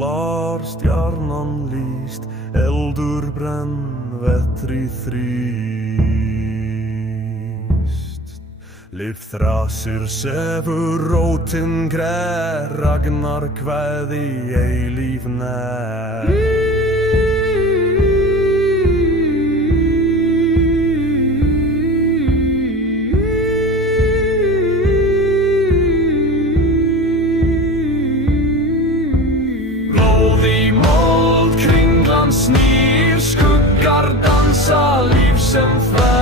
klar stjarnan líst, eldur brenn, vetri þrýst. Líf þrasir sefur rótin grær, ragnar kveði eilíf nær. Snýr skuggar dansa líf sem fer.